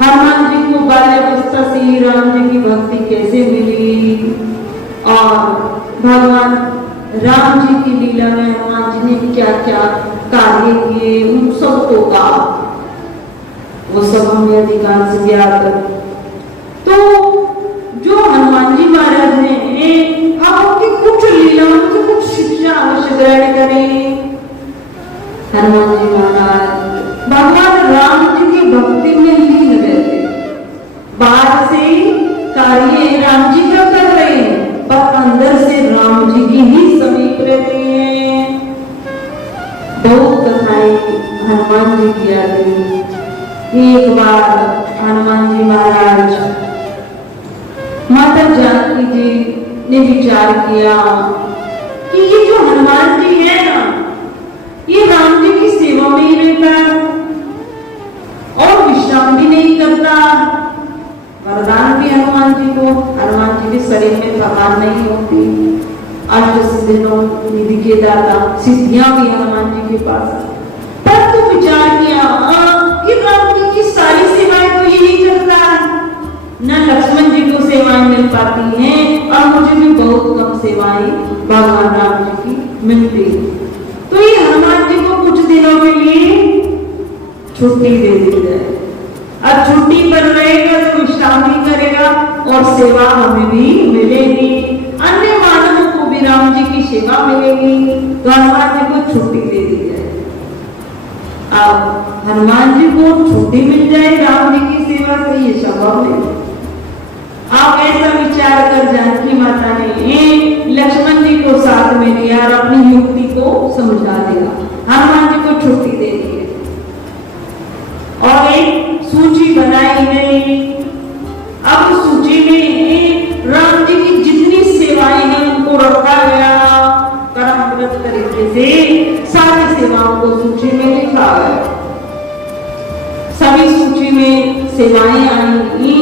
हनुमान जी को बाल्यावस्था से ही राम जी की भक्ति कैसे मिली और भगवान राम जी की लीला में हनुमान जी ने क्या क्या कार्य किए उन सबको का वो सब हमें अधिकांश ज्ञात। तो जो हनुमान जी महाराज ने हम उनकी कुछ लीलाओं से कुछ शिक्षा अवश्य ग्रहण करें। हनुमान जी महाराज भगवान राम जी की भक्ति में लीन रहते, बाहर से कार्य राम जी का कर रहे हैं पर अंदर से राम जी की ही समीप रहते हैं। बहुत कथाएं हनुमान जी की आती। एक बार हनुमान जी महाराज माता जानकी जी ने विचार किया कि ये जो हनुमान जी है ना, ये राम जी की सेवा में ही रहता है और विश्राम भी नहीं करता। वरदान भी हनुमान जी को, हनुमान जी के शरीर में थकान नहीं होती, अष्ट सिद्धियों निधि के दाता, सिद्धियां भी हनुमान जी के पास। पर तो विचार किया कि राम जी की सारी सेवाएं तो यही करता है, न लक्ष्मण जी को सेवाएं मिल पाती हैं और मुझे भी बहुत कम सेवाएं भगवान राम जी की मिलती है। तो ये हनुमान जी को कुछ दिनों के लिए छुट्टी दे दी जाए। अब छुट्टी पर रहेगा तो विश्राम भी करेगा और सेवा हमें भी मिलेगी, अन्य मानवों को भी राम जी की सेवा मिलेगी। तो हनुमान जी को छुट्टी दे दी जाए। अब हनुमान जी को छुट्टी मिल जाए राम जी की सेवा से, ये संभव नहीं। आप ऐसा विचार कर जानकी माता ने लक्ष्मण जी को साथ में लिया और अपनी युक्ति को समझा दिया। हनुमान जी को छुट्टी दे दी और एक सूची बनाई गई। अब उस सूची में राम जी की जितनी सेवाएं हैं उनको रखा गया, क्रमबद्ध तरीके से सारी सेवाओं को सूची में लिखा गया। सभी सूची में सेवाएं आई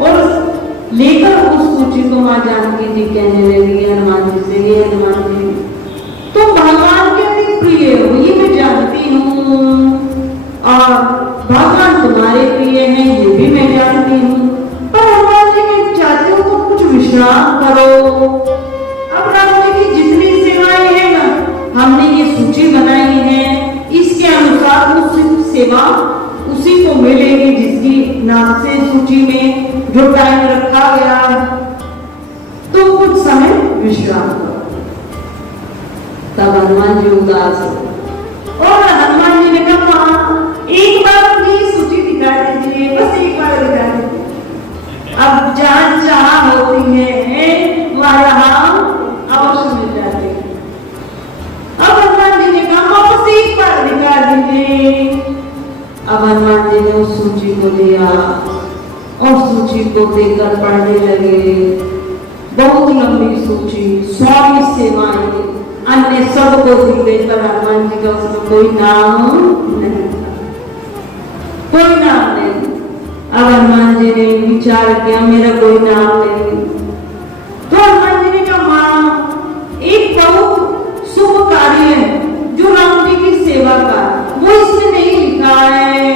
और लेकर उस सूची को मां जानकी जी कहने लगी हनुमान जी से, ये हनुमान जी तुम भगवान के अति प्रिय हो, ये मैं जानती हूँ, और भगवान तुम्हारे प्रिय हैं ये भी मैं जानती हूँ, पर हनुमान जी मैं चाहती हूँ तुम कुछ विश्राम करो। अब राम जी की जितनी सेवाएं हैं ना, हमने ये सूची बनाई है, इसके अनुसार उस सेवा उसी को मिलेगी जिसकी नाम से सूची में जो टाइम रखा गया। तो कुछ समय विश्राम करो। तब हनुमान जी उदास हो और हनुमान जी ने कहा एक बार अपनी सूची दिखा दीजिए, बस एक बार दिखा दीजिए। अब जहां चाह होती है वहां अवश्य मिल जाती है। अब हनुमान जी ने कहा बस एक बार दिखा दीजिए। अब हनुमान जी ने उस सूची को लिया और सूची को देखकर पढ़ने लगे। बहुत लंबी सूची, 100 सेवाएं अन्य सबको दी गई, पर हनुमान जी का उसमें कोई नाम नहीं था, कोई नाम नहीं। अब हनुमान जी ने विचार किया मेरा कोई नाम नहीं। तो हनुमान जी ने कहा मां एक बहुत शुभ कार्य है जो राम जी की सेवा का, वो इसमें नहीं लिखा है,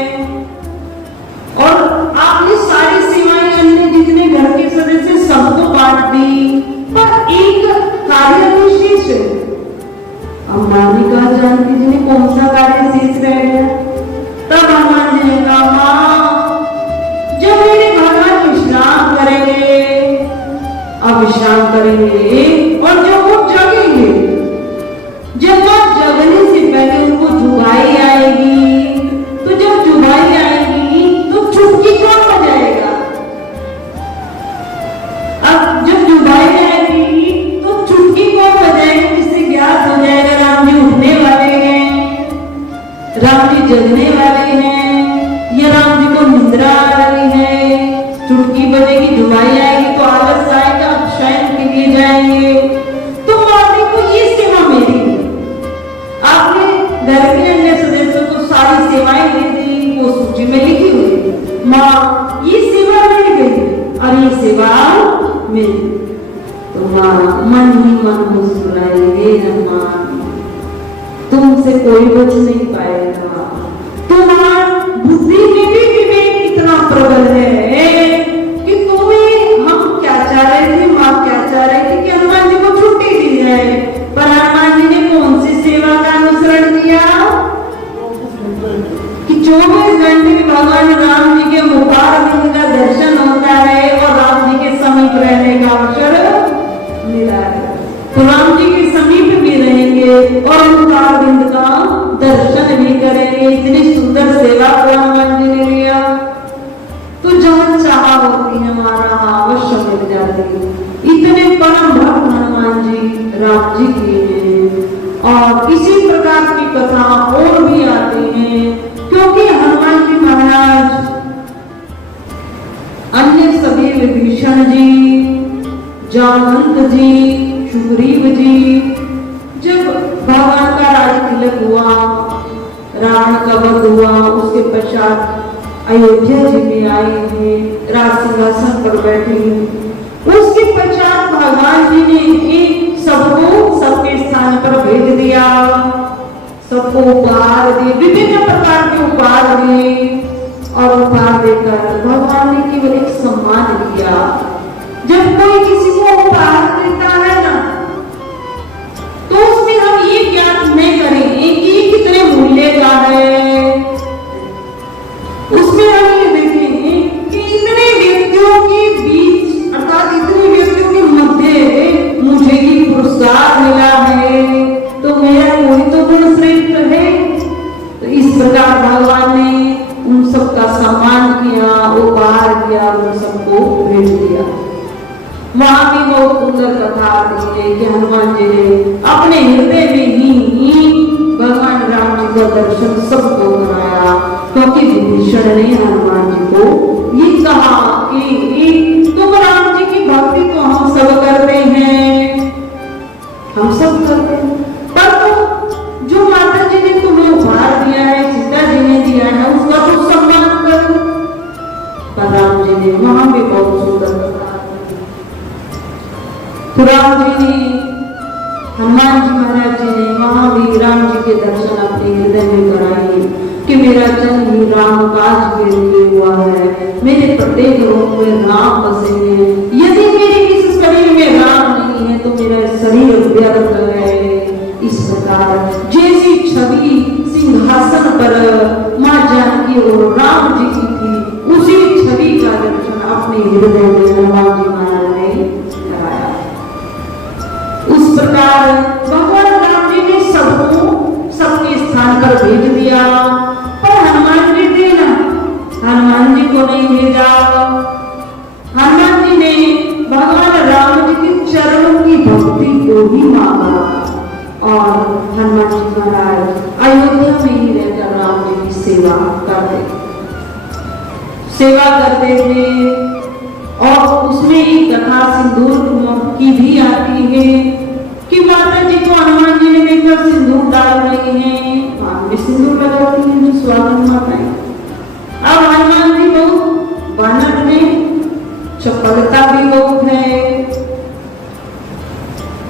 और आपने सारी सेवाएं अन्य जितने घर के सदस्य सबको बांट दी, पर एक कार्य विशेष है। अब मानी कहा जानकी जी ने कौन सा कार्य शेष रह गया। तब हनुमान जी ने कहा मां जब मेरे भगवान विश्राम करेंगे, अब विश्राम करेंगे और जब वो जगेंगे, जब वो जगने से पहले उनको जुबाई आएगी, तो जब जुबाई आएगी तो चुटकी कौन बजाएगा। अब जब जुबाई आएगी तो चुटकी कौन बजाएगा, जिससे ज्ञात हो जाएगा राम जी उठने वाले हैं, राम जी जगने वाले हैं, या राम जी को निद्रा आ रही है। चुटकी बजेगी, जुबाई आएगी तो आलस आएगा, शयन के लिए जाएंगे। तो माता को ये सेवा मेरी है। आपने घर के अन्य सदस्यों को सारी सेवाएं दे दी, वो सूची में लिखी हुई, माँ ये सेवा मिल गई और ये सेवा मिली। तो माँ मन ही मन मुस्कुराएंगे, हनुमान तुमसे कोई बच नहीं पाएगा, तुम्हारी बुद्धि में 24 घंटे भगवान राम जी के मुखारविंद का दर्शन होता है और राम जी के समीप रहने का अवसर मिला है। तो राम जी के समीप भी रहेंगे और मुखारविंद का दर्शन भी करेंगे। इतनी सुंदर सेवा को हनुमान जी ने लिया। तो जहाँ चाह होती है हमारा अवश्य मिल जाती है। इतने परम भक्त हनुमान जी राम जी के हैं और इसी प्रकार की कथा और भी आती है, क्योंकि हनुमान जी महाराज अन्य सभी विभीषण जी, जामवंत जी, सुग्रीव जी, जब भगवान का राज तिलक हुआ, रावण का वध हुआ, उसके पश्चात अयोध्या जी में आई है, राज सिंहासन पर बैठी है। उसके पश्चात भगवान जी ने सबको सबके स्थान पर भेज दिया, सबको उपहार दिए, विभिन्न प्रकार के उपहार दिए और उपहार देकर भगवान ने केवल एक सम्मान दिया। जब कोई किसी को उपहार देता है ना, तो उसमें हम ये ज्ञात नहीं करेंगे कि कितने मूल्य का है। उसमें हम ये देखेंगे कि इतने व्यक्तियों के बीच अर्थात इतने व्यक्तियों के मध्य मुझे ही पुरस्कार मिला है, तो मेरा कोई तो गुण श्रेष्ठ है। तो इस प्रकार भगवान ने उन सबका सम्मान किया, उपहार किया, उन सबको भेज दिया। वहां भी बहुत सुंदर कथा आती है कि हनुमान जी ने अपने हृदय में ही भगवान राम जी का दर्शन सबको कराया, क्योंकि विभीषण ने हनुमान जी को ये कहा कि तुम राम जी की भक्ति तो हम सब करते हैं, हम सब करते हैं, पर जो माता जी ने तुम्हें उपहार दिया है, सीता जी ने दिया है, उसका तो सम्मान करो। पर राम जी ने वहां भी बहुत सुंदर कहा। तो राम जी ने, हनुमान जी महाराज जी ने वहां भी राम जी के दर्शन अपने हृदय में कराए कि मेरा जन्म ही राम काज के लिए हुआ है, मेरे प्रत्येक रूप में राम बसे हैं। यदि मेरे इस शरीर में राम नहीं है तो मेरा शरीर व्यर्थ है। इस प्रकार जैसी छवि सिंहासन पर मां जानकी और राम जी की थी, उसी छवि का दर्शन अपने हृदय में हनुमान जी महाराज ने कराया। उस प्रकार भगवान राम जी ने सबको सबके स्थान पर भेज दिया, पर हनुमान जी ने ना, हनुमान जी को नहीं भेजा। हनुमान जी ने भगवान राम जी के चरणों की भक्ति को ही मांगा और हनुमान जी महाराज अयोध्या में ही रहकर राम जी की सेवा करते थे। और उसमें एक कथा सिंदूर की भी आती है कि माता जी को हनुमान जी ने देखकर सिंदूर डाल रही हैं, हाथ में सिंदूर लगाती हैं जो स्वागत माताएं। अब हनुमान जी बहुत वानर में चपलता भी बहुत है,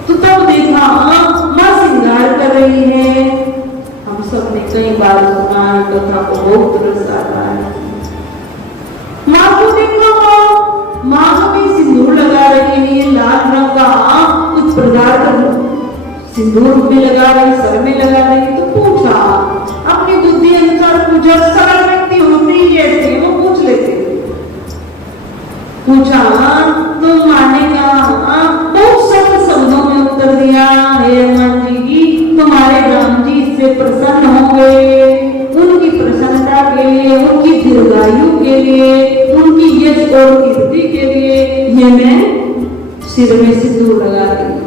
तो तब देखा मां श्रृंगार कर रही है। हम सब ने कई बार सुना कथा को, बहुत रस आता है। मां को देखो, मां को भी सिंदूर लगा रही है, लाल रंग का कुछ प्रकार का सिंदूर भी लगा रही, सर में लगा रही। तो पूछा, अपनी बुद्धि अनुसार पूछा, सरल व्यक्ति होती जैसे वो पूछ लेते। पूछा तो माने का बहुत सरल शब्दों में उत्तर दिया, हे हनुमान जी, तुम्हारे राम जी इससे प्रसन्न होंगे, उनकी प्रसन्नता के लिए, उनकी दीर्घायु के लिए, उनकी यश और कीर्ति के लिए ये मैं सिर में सिंदूर लगा रही हूं।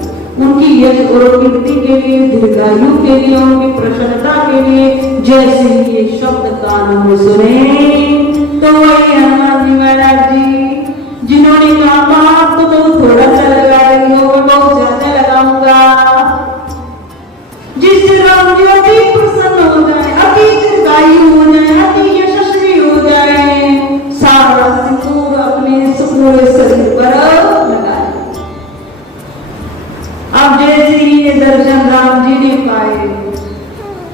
उनकी यश और कीर्ति के लिए, दीर्घायु के लिए, उनकी प्रसन्नता के लिए, जैसे ये शब्द कानों में सुने तो वही हनुमान जी महाराज जी जिन्होंने कहा तो बहुत थोड़ा सा लगा रही हो, बहुत ज्यादा लगाऊंगा, जिससे राम जी अति प्रसन्न हो जाए, अति दीर्घायु हो जाए, अति यशस्वी हो जाए, सारा सिंदूर अपने पूरे शरीर पर लगाए। अब जैसे ही ये दर्शन राम जी ने पाए,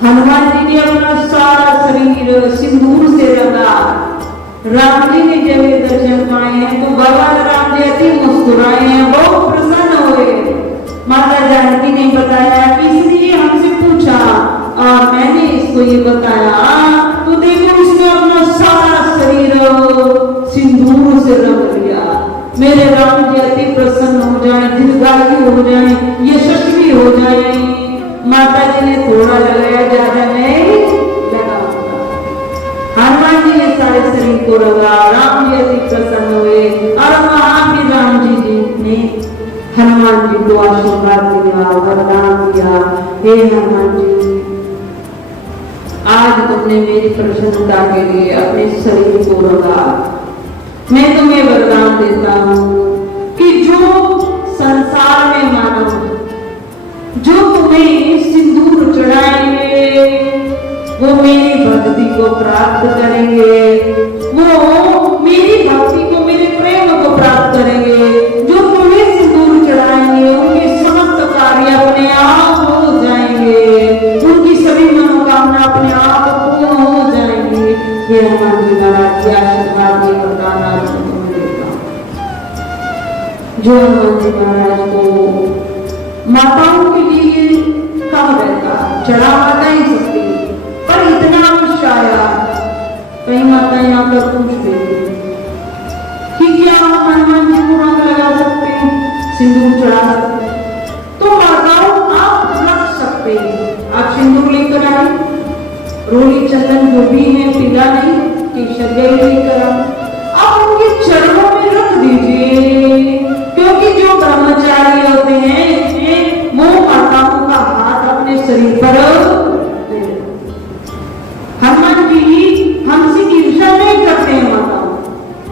हनुमान जी ने अपना सारा शरीर सिंदूर से रंगा। राम जी ने जब ये दर्शन पाए हैं तो भगवान राम जी अति मुस्कुराए हैं, बहुत प्रसन्न हुए। माता जानकी ने बताया कि इसलिए हमसे पूछा और मैंने इसको ये बताया, तो देखो इसमें मेरे राम जी अति प्रसन्न हो जाए, दीर्घायु हो जाए, यशस्वी हो जाए। माता जी ने थोड़ा लगाया, ज्यादा नहीं लगा। हनुमान जी ने सारे शरीर को लगा, राम जी अति प्रसन्न हुए और वहां भी राम जी ने हनुमान जी को आशीर्वाद दिया, वरदान दिया, हे हनुमान जी, आज तुमने मेरी प्रसन्नता के लिए अपने शरीर को लगा। मैं तुम्हें वरदान देता हूं कि जो संसार में मानव जो तुम्हें सिंदूर चढ़ाएंगे वो मेरी भक्ति को प्राप्त करेंगे, वो मेरी भक्ति को, मेरे प्रेम को प्राप्त करेंगे। जो तुम्हें सिंदूर चढ़ाएंगे उनके समस्त कार्य अपने आप हो जाएंगे, उनकी सभी मनोकामना अपने आप पूर्ण हो जाएंगी। ये हनुमान जी महाराज के आशीर्वाद के वरदान आज तुम्हें देता हूं। जो हनुमान जी महाराज को माताओं के लिए कम रहता, चढ़ा माता ही सकती, पर इतना शाया कई माताएं आकर पूछ देती कि क्या हम हनुमान जी को रंग लगा सकते हैं, सिंदूर चढ़ा सकते हैं? तो माताओं आप रख सकते हैं, आप सिंदूर लेकर आए, रोली चंदन जो भी है, पीला नहीं, केसर लेकर आए, आप उनके चरणों में रख दीजिए। क्योंकि जो ब्रह्मचारी होते हैं वो माताओं का हाथ अपने शरीर पर, हनुमान जी हमसे ईर्ष्या नहीं करते हैं माताओं।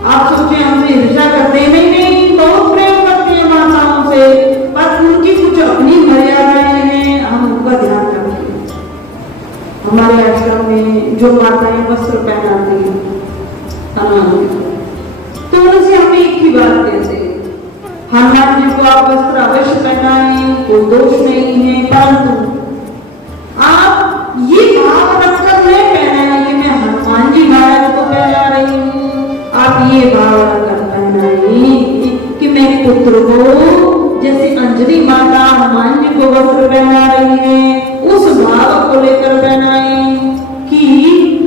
आप सोचे हमसे ईर्ष्या करते हैं, नहीं, बहुत प्रेम करते हैं माताओं से, पर उनकी कुछ अपनी मर्यादाएं हैं, हम उनका ध्यान रखते हैं। हमारे आश्रम में जो माताएं वस्त्र पहनाती हैं हनुमान जी, तो उनसे हमें एक ही बात कहते हैं, हनुमान जी को आप वस्त्र अवश्य पहनाएं, कोई दोष नहीं है, परंतु आप ये भाव रखकर नहीं पहनाएं कि मैं हनुमान जी महाराज को पहना रही हूँ। आप ये भाव रखकर पहनाएं कि मेरे पुत्र को, जैसे अंजलि माता हनुमान जी को वस्त्र पहना रही है, उस भाव को लेकर पहनाएं कि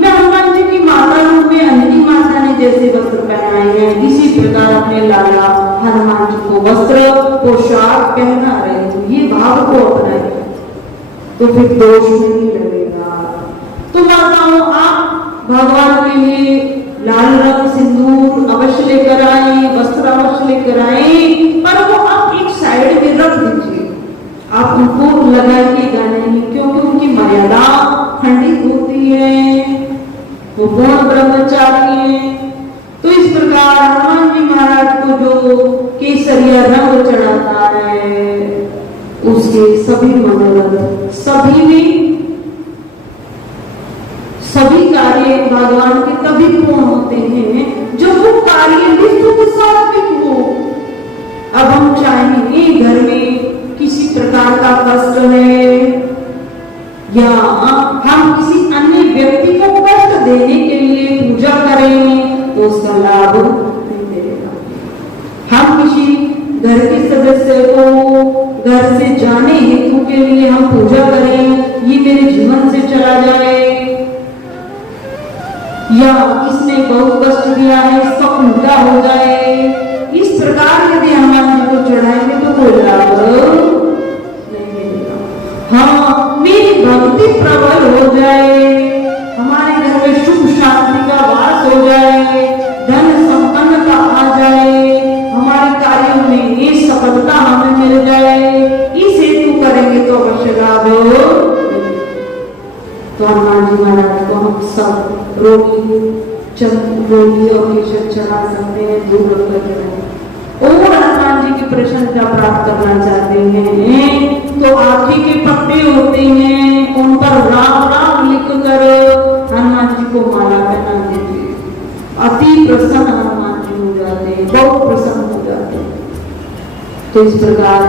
मैं हनुमान जी की माता हूँ, मैं अंजलि माता ने जैसे वस्त्र पहनाए हैं, इसी प्रकार अपने लाला हनुमान जी को वस्त्र पोशाक पहना रहे हो, ये भाव को अपनाए तो फिर दोष नहीं लगेगा। तो माताओं आप भगवान के लिए लाल रंग सिंदूर अवश्य लेकर आए, वस्त्र अवश्य लेकर आए, पर वो आप एक साइड में रख दीजिए, आप उनको लगाइएगा नहीं, क्योंकि उनकी मर्यादा खंडित होती है, वो पूर्ण ब्रह्मचारी है। तो इस प्रकार हनुमान जी महाराज को जो केसरिया रंग चढ़ाता है उसके सभी मनोरथ, सभी कार्य भगवान के तभी पूर्ण होते हैं जब वो कार्य विस्तृत सात्विक हो। अब हम चाहेंगे घर में किसी प्रकार का कष्ट है या हम किसी अन्य व्यक्ति को कष्ट देने के लिए पूजा करें तो उसका लाभ नहीं मिलेगा। हम किसी घर के सदस्य को घर से जाने हेतु के लिए हम पूजा करें, ये मेरे जीवन से चला जाए, या इसने बहुत कष्ट दिया है इसका उल्टा हो जाए, इस प्रकार यदि हनुमान जी को चढ़ाएंगे तो कोई लाभ नहीं मिलेगा। हाँ, मेरी भक्ति प्रबल हो जाए, हमारे घर में सुख शांति का वास हो जाए, धन संपन्नता आ जाए, हमारे कार्यों में ये सफलता हमें मिल जाए, इस हेतु करेंगे तो अवश्य लाभ हो। तो हनुमान जी महाराज को हम सब रोगी और केशर चढ़ा सकते हैं, दूर रखकर और हनुमान जी की प्रसन्नता प्राप्त करना चाहते हैं तो आँखी के पट्टे होते हैं, उन पर राम राम लिख कर हनुमान जी को माला पहना दीजिए। अति प्रसन्न हनुमान जी हो जाते हैं, बहुत प्रसन्न हो जाते हैं। तो इस प्रकार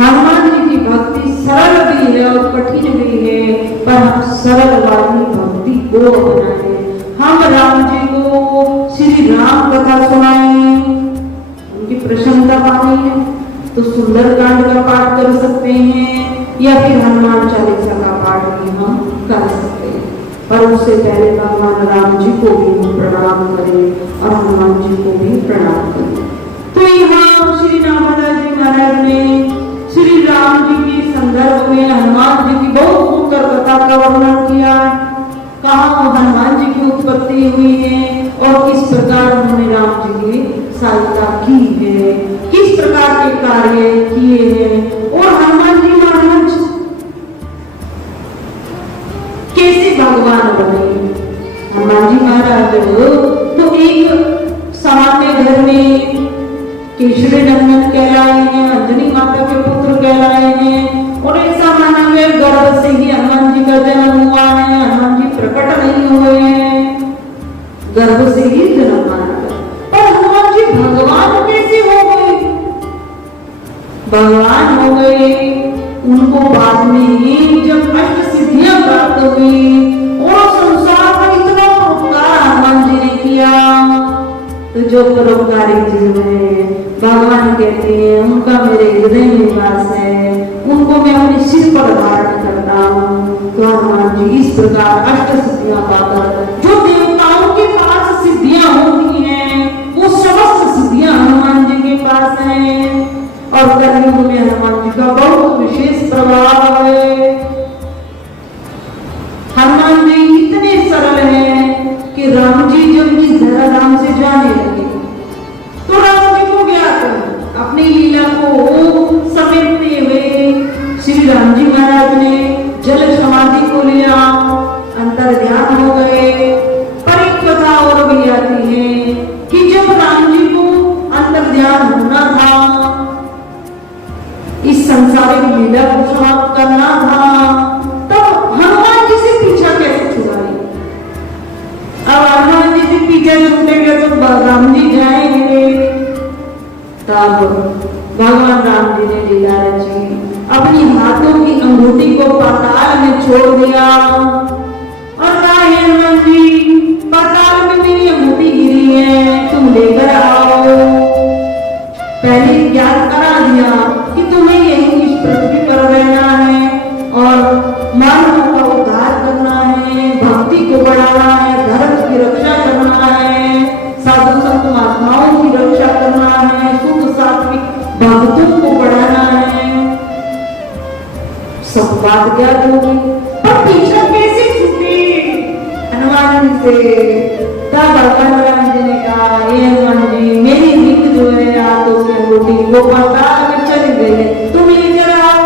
हनुमान जी की भक्ति सरल भी है और कठिन भी है, पर हम सरल वाली भक्ति को अपनाएं। हम राम जी को श्री राम कथा सुनाएं, उनकी प्रसन्नता पानी है तो सुंदरकांड का पाठ कर सकते हैं या फिर हनुमान चालीसा का पाठ भी हम कर सकते हैं, पर उससे पहले भगवान राम जी को भी प्रणाम करें और हनुमान जी को भी प्रणाम करें। तो यहाँ में हनुमान जी की बहुत सुंदर कथा का वर्णन किया। कहाँ हनुमान जी की उत्पत्ति हुई है और किस प्रकार उन्होंने राम जी की सहायता की है, किस प्रकार के कार्य किए हैं, और हनुमान जी महाराज कैसे भगवान बने। हनुमान जी महाराज तो एक सामान्य घर में केशरी नंदन कहलाए हैं, अंजनी माता के पुत्र कहलाए हैं, और ऐसा माना गया गर्भ से ही हनुमान जी का जन्म हुआ है। हनुमान जी प्रकट नहीं हुए हैं, गर्भ से ही जन्म माना गया। पर हनुमान जी भगवान कैसे हो गए? भगवान हो गए उनको बाद में जब अष्ट सिद्धियां प्राप्त हुई और संसार में इतना उपकार हनुमान जी ने किया, तो जो परोपकारी जिसमें भगवान कहते हैं उनका मेरे हृदय में वास है, उनको मैं अपने सिर पर धारण करता हूँ। तो हनुमान जी इस प्रकार अष्ट सिद्धियां पाकर, जो देवताओं के पास सिद्धियां होती हैं वो समस्त सिद्धियां हनुमान जी के पास हैं। और कलयुग में हनुमान जी का बहुत विशेष प्रभाव है। हनुमान जी इतने सरल हैं कि राम जी जब इस धराधाम से जाने लगे तो राम जी को ज्ञात अपनी लीला को समेटते हुए श्री राम जी महाराज ने जल समाधि को लिया, अंतर ध्यान हो गए। पर एक कथा और भी आती है कि जब राम जी को अंतर ध्यान होना था, इस संसारिक लीला को समाप्त करना था, तब हनुमान जी से पीछा कैसे छुड़ाए? अब हनुमान जी से पीछे छूटेंगे तो राम जी जाएंगे। तब भगवान राम जी ने लीला रची, अपनी हाथों की अंगूठी को पाताल में छोड़ दिया और कहा, हनुमान जी पाताल में मेरी अंगूठी गिरी है, तुम लेकर आओ। पहले ज्ञान करा दिया कि तुम्हें यही इस पृथ्वी पर रहना है और मानवों का उद्धार करना है, भक्ति को बढ़ाना है, धर्म की रक्षा करना है, साधु संत महात्माओं की रक्षा करना है, शुद्ध सात्विक भक्तों को बढ़ाना है। सब बात ज्ञात होगी, पर पीछा कैसे छूटे हनुमान जी से? तब भगवान राम जी ने कहा, हे हनुमान जी मेरी रीत जो है हाथों की अंगूठी वो पाताल में चली गई है, तुम लेकर आओ।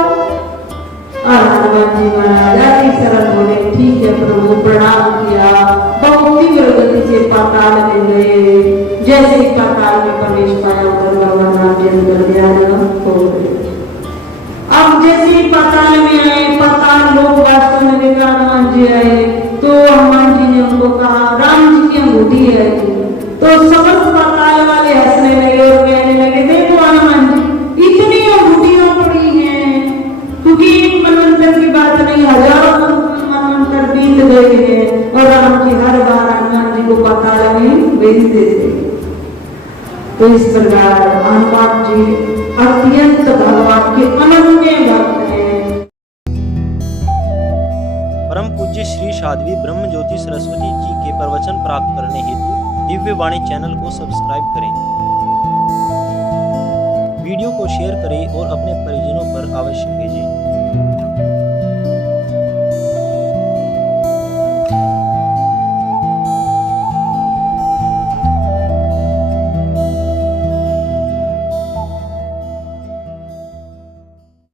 और हनुमान जी महाराज सरल बोले, ठीक है प्रभु, प्रणाम किया। बहुत तीव्र गति से पाताल में गए। जैसे ही पाताल में प्रवेश पाया उधर भगवान राम जी अंदर ध्यान हो गए। अब जैसे ही पाताल में आए, पाताल लोग वास्तव में देखा हनुमान जी आए तो हनुमान जी ने उनको कहा, राम जी की अंगूठी है। तो समस्त पाताल वाले हंसने लगे और कहने लगे, देखो हनुमान जी इतनी अंगूठियां पड़ी हैं, क्योंकि एक मनवंतर की बात नहीं, हजारों मनवंतर बीत गए हैं और राम जी हर बार हनुमान जी को पाताल में भेजते थे। तो इस प्रकार हनुमान जी अत्यंत भगवान के अनन्य भक्त हैं। परम पूज्य श्री साध्वी ब्रह्म ज्योति सरस्वती जी के प्रवचन प्राप्त करने हेतु दिव्य वाणी चैनल को सब्सक्राइब करें, वीडियो को शेयर करें और अपने परिजनों पर अवश्य भेजें।